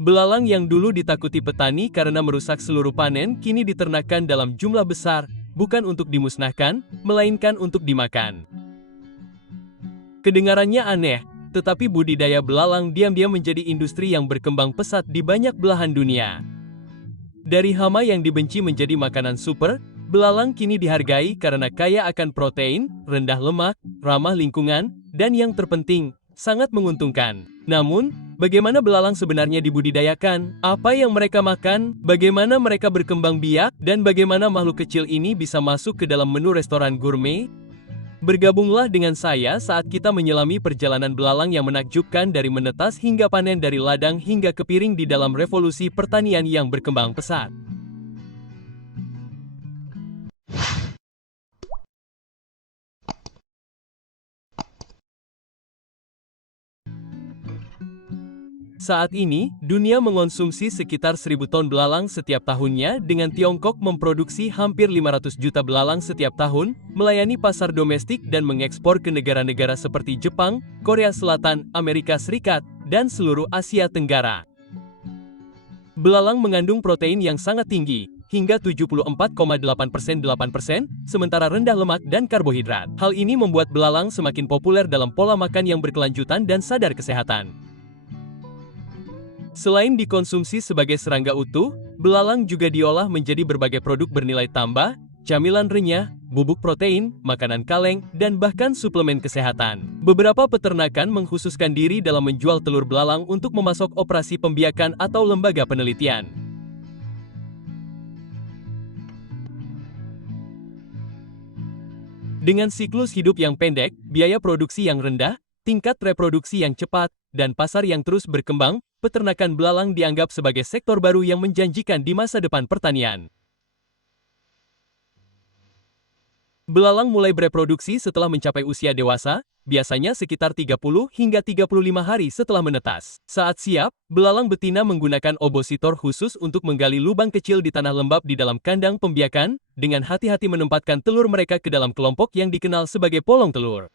Belalang yang dulu ditakuti petani karena merusak seluruh panen kini diternakan dalam jumlah besar, bukan untuk dimusnahkan, melainkan untuk dimakan. Kedengarannya aneh, tetapi budidaya belalang diam-diam menjadi industri yang berkembang pesat di banyak belahan dunia. Dari hama yang dibenci menjadi makanan super, belalang kini dihargai karena kaya akan protein, rendah lemak, ramah lingkungan, dan yang terpenting, sangat menguntungkan. Namun, bagaimana belalang sebenarnya dibudidayakan? Apa yang mereka makan? Bagaimana mereka berkembang biak? Dan bagaimana makhluk kecil ini bisa masuk ke dalam menu restoran gourmet? Bergabunglah dengan saya saat kita menyelami perjalanan belalang yang menakjubkan dari menetas hingga panen, dari ladang hingga ke piring di dalam revolusi pertanian yang berkembang pesat. Saat ini, dunia mengonsumsi sekitar 1.000 ton belalang setiap tahunnya, dengan Tiongkok memproduksi hampir 500 juta belalang setiap tahun, melayani pasar domestik dan mengekspor ke negara-negara seperti Jepang, Korea Selatan, Amerika Serikat, dan seluruh Asia Tenggara. Belalang mengandung protein yang sangat tinggi, hingga 74,8%, sementara rendah lemak dan karbohidrat. Hal ini membuat belalang semakin populer dalam pola makan yang berkelanjutan dan sadar kesehatan. Selain dikonsumsi sebagai serangga utuh, belalang juga diolah menjadi berbagai produk bernilai tambah, camilan renyah, bubuk protein, makanan kaleng, dan bahkan suplemen kesehatan. Beberapa peternakan mengkhususkan diri dalam menjual telur belalang untuk memasok operasi pembiakan atau lembaga penelitian. Dengan siklus hidup yang pendek, biaya produksi yang rendah, tingkat reproduksi yang cepat, dan pasar yang terus berkembang, peternakan belalang dianggap sebagai sektor baru yang menjanjikan di masa depan pertanian. Belalang mulai bereproduksi setelah mencapai usia dewasa, biasanya sekitar 30 hingga 35 hari setelah menetas. Saat siap, belalang betina menggunakan obositor khusus untuk menggali lubang kecil di tanah lembab di dalam kandang pembiakan, dengan hati-hati menempatkan telur mereka ke dalam kelompok yang dikenal sebagai polong telur.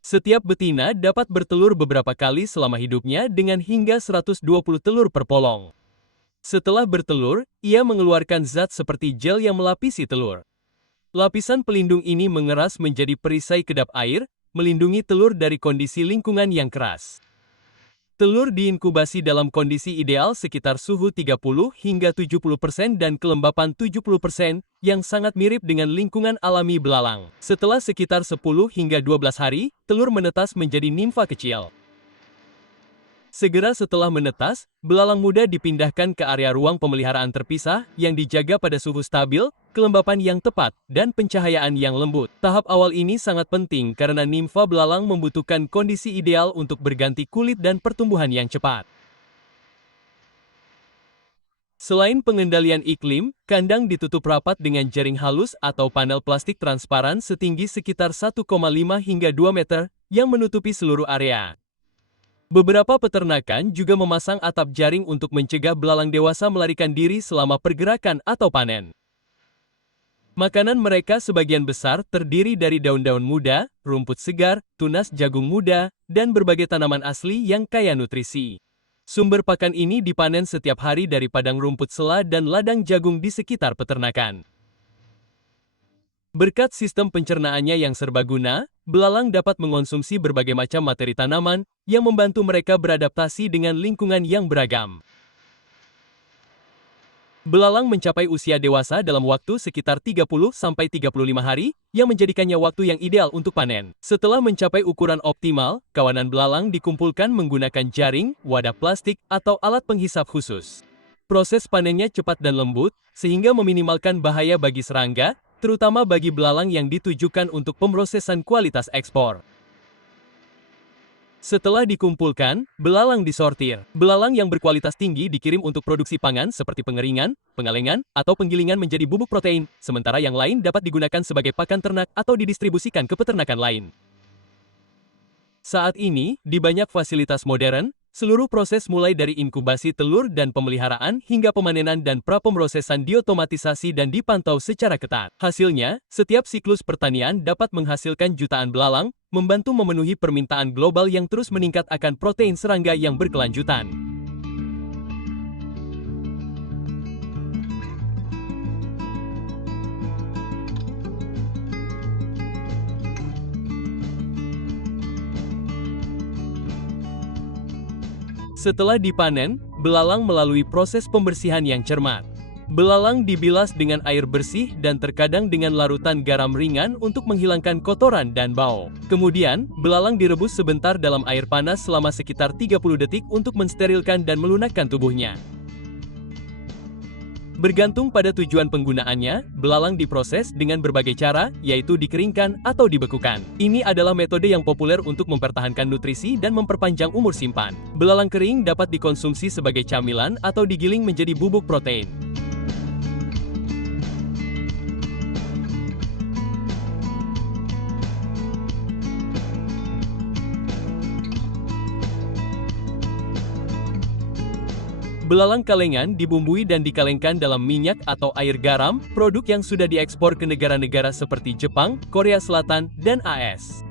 Setiap betina dapat bertelur beberapa kali selama hidupnya dengan hingga 120 telur per polong. Setelah bertelur, ia mengeluarkan zat seperti gel yang melapisi telur. Lapisan pelindung ini mengeras menjadi perisai kedap air, melindungi telur dari kondisi lingkungan yang keras. Telur diinkubasi dalam kondisi ideal sekitar suhu 30 hingga 70% dan kelembapan 70%, yang sangat mirip dengan lingkungan alami belalang. Setelah sekitar 10 hingga 12 hari, telur menetas menjadi nimfa kecil. Segera setelah menetas, belalang muda dipindahkan ke area ruang pemeliharaan terpisah yang dijaga pada suhu stabil, kelembapan yang tepat, dan pencahayaan yang lembut. Tahap awal ini sangat penting karena nimfa belalang membutuhkan kondisi ideal untuk berganti kulit dan pertumbuhan yang cepat. Selain pengendalian iklim, kandang ditutup rapat dengan jaring halus atau panel plastik transparan setinggi sekitar 1,5 hingga 2 meter yang menutupi seluruh area. Beberapa peternakan juga memasang atap jaring untuk mencegah belalang dewasa melarikan diri selama pergerakan atau panen. Makanan mereka sebagian besar terdiri dari daun-daun muda, rumput segar, tunas jagung muda, dan berbagai tanaman asli yang kaya nutrisi. Sumber pakan ini dipanen setiap hari dari padang rumput sela dan ladang jagung di sekitar peternakan. Berkat sistem pencernaannya yang serbaguna, belalang dapat mengonsumsi berbagai macam materi tanaman yang membantu mereka beradaptasi dengan lingkungan yang beragam. Belalang mencapai usia dewasa dalam waktu sekitar 30-35 hari, yang menjadikannya waktu yang ideal untuk panen. Setelah mencapai ukuran optimal, kawanan belalang dikumpulkan menggunakan jaring, wadah plastik, atau alat penghisap khusus. Proses panennya cepat dan lembut, sehingga meminimalkan bahaya bagi serangga, terutama bagi belalang yang ditujukan untuk pemrosesan kualitas ekspor. Setelah dikumpulkan, belalang disortir. Belalang yang berkualitas tinggi dikirim untuk produksi pangan seperti pengeringan, pengalengan, atau penggilingan menjadi bubuk protein, sementara yang lain dapat digunakan sebagai pakan ternak atau didistribusikan ke peternakan lain. Saat ini, di banyak fasilitas modern, seluruh proses mulai dari inkubasi telur dan pemeliharaan hingga pemanenan dan prapemrosesan diotomatisasi dan dipantau secara ketat. Hasilnya, setiap siklus pertanian dapat menghasilkan jutaan belalang, membantu memenuhi permintaan global yang terus meningkat akan protein serangga yang berkelanjutan. Setelah dipanen, belalang melalui proses pembersihan yang cermat. Belalang dibilas dengan air bersih dan terkadang dengan larutan garam ringan untuk menghilangkan kotoran dan bau. Kemudian, belalang direbus sebentar dalam air panas selama sekitar 30 detik untuk mensterilkan dan melunakkan tubuhnya. Bergantung pada tujuan penggunaannya, belalang diproses dengan berbagai cara, yaitu dikeringkan atau dibekukan. Ini adalah metode yang populer untuk mempertahankan nutrisi dan memperpanjang umur simpan. Belalang kering dapat dikonsumsi sebagai camilan atau digiling menjadi bubuk protein. Belalang kalengan dibumbui dan dikalengkan dalam minyak atau air garam, produk yang sudah diekspor ke negara-negara seperti Jepang, Korea Selatan, dan AS.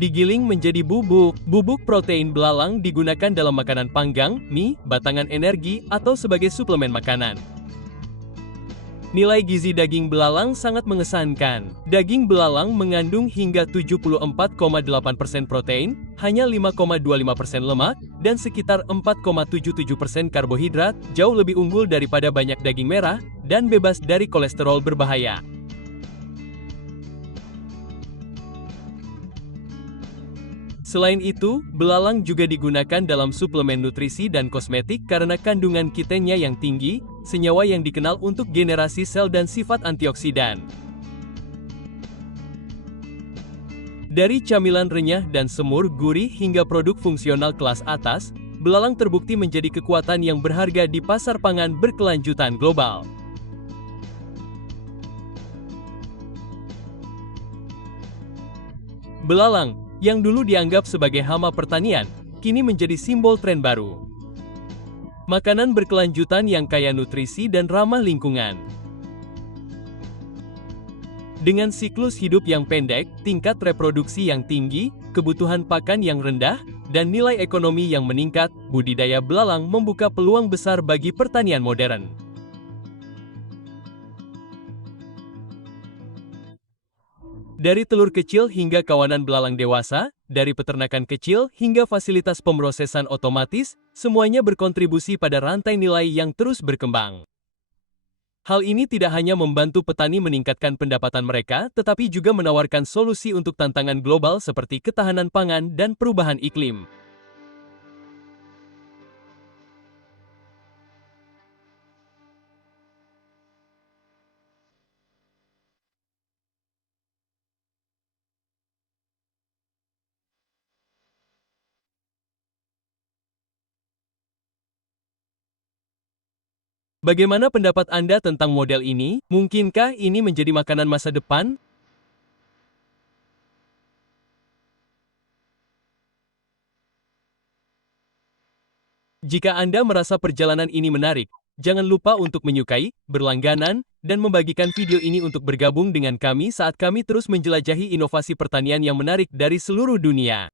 Digiling menjadi bubuk. Bubuk protein belalang digunakan dalam makanan panggang, mie, batangan energi, atau sebagai suplemen makanan. Nilai gizi daging belalang sangat mengesankan. Daging belalang mengandung hingga 74,8% protein, hanya 5,25% lemak, dan sekitar 4,77% karbohidrat, jauh lebih unggul daripada banyak daging merah, dan bebas dari kolesterol berbahaya. Selain itu, belalang juga digunakan dalam suplemen nutrisi dan kosmetik karena kandungan kitennya yang tinggi, senyawa yang dikenal untuk generasi sel dan sifat antioksidan. Dari camilan renyah dan semur gurih hingga produk fungsional kelas atas, belalang terbukti menjadi kekuatan yang berharga di pasar pangan berkelanjutan global. Belalang, yang dulu dianggap sebagai hama pertanian, kini menjadi simbol tren baru. Makanan berkelanjutan yang kaya nutrisi dan ramah lingkungan. Dengan siklus hidup yang pendek, tingkat reproduksi yang tinggi, kebutuhan pakan yang rendah, dan nilai ekonomi yang meningkat, budidaya belalang membuka peluang besar bagi pertanian modern. Dari telur kecil hingga kawanan belalang dewasa, dari peternakan kecil hingga fasilitas pemrosesan otomatis, semuanya berkontribusi pada rantai nilai yang terus berkembang. Hal ini tidak hanya membantu petani meningkatkan pendapatan mereka, tetapi juga menawarkan solusi untuk tantangan global seperti ketahanan pangan dan perubahan iklim. Bagaimana pendapat Anda tentang model ini? Mungkinkah ini menjadi makanan masa depan? Jika Anda merasa perjalanan ini menarik, jangan lupa untuk menyukai, berlangganan, dan membagikan video ini untuk bergabung dengan kami saat kami terus menjelajahi inovasi pertanian yang menarik dari seluruh dunia.